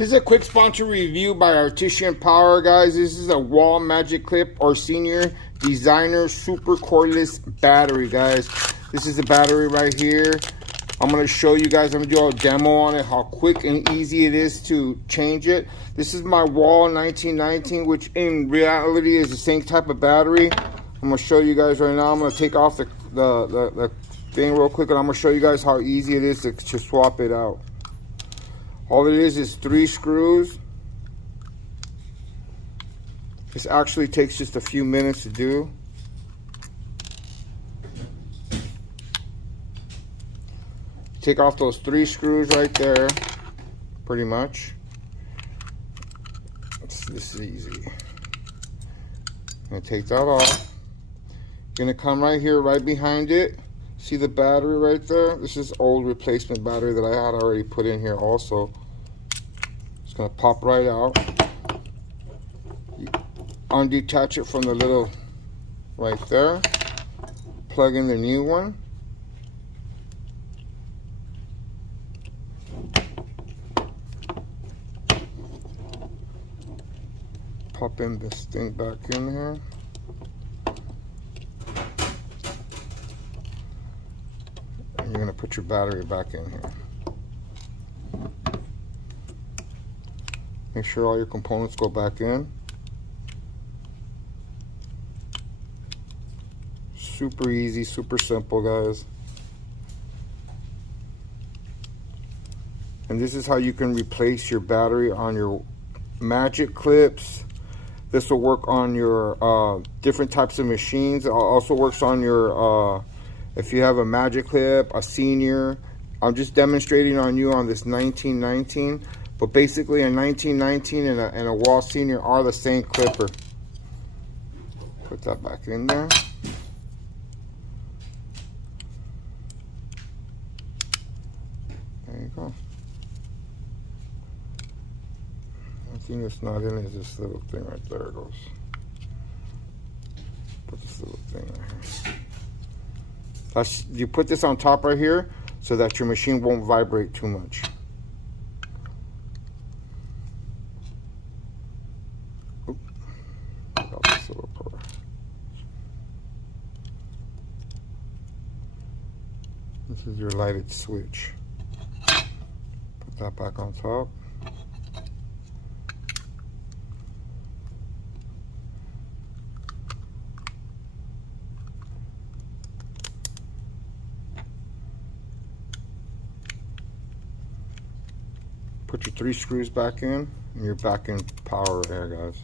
This is a quick sponsor review by Artisan Power, guys. This is a Wahl Magic Clip or Senior Designer Super Cordless battery, guys. This is the battery right here. I'm going to show you guys, I'm going to do a demo on it, how quick and easy it is to change it. This is my Wahl 1919, which in reality is the same type of battery. I'm going to show you guys right now. I'm going to take off the thing real quick, and I'm going to show you guys how easy it is to swap it out. All it is 3 screws. This actually takes just a few minutes to do. Take off those 3 screws right there, pretty much. This is easy. I'm gonna take that off. Gonna come right here, right behind it. See the battery right there? This is old replacement battery that I had already put in here also. It's gonna pop right out. You undetach it from the little right there. Plug in the new one. Pop in this thing back in here. And you're gonna put your battery back in here. Make sure all your components go back in. Super easy, super simple, guys. And this is how you can replace your battery on your Magic Clips. This will work on your different types of machines. It also works on your, if you have a Magic Clip, a Senior. I'm just demonstrating on you on this 1919. But basically a 1919 and a Wahl Senior are the same clipper. Put that back in there. There you go. The thing that's not in is this little thing right there. It goes. Put this little thing right here. You put this on top right here so that your machine won't vibrate too much. This is your lighted switch. Put that back on top. Put your 3 screws back in, and you're back in power right here, guys.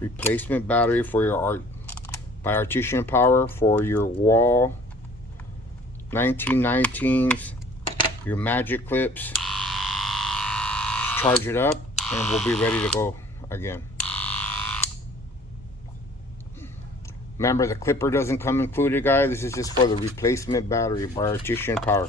Replacement battery for your by Artisan Power for your Wahl 1919s, your Magic Clips. Charge it up and we'll be ready to go again. Remember, the clipper doesn't come included, guys. This is just for the replacement battery by Artisan Power.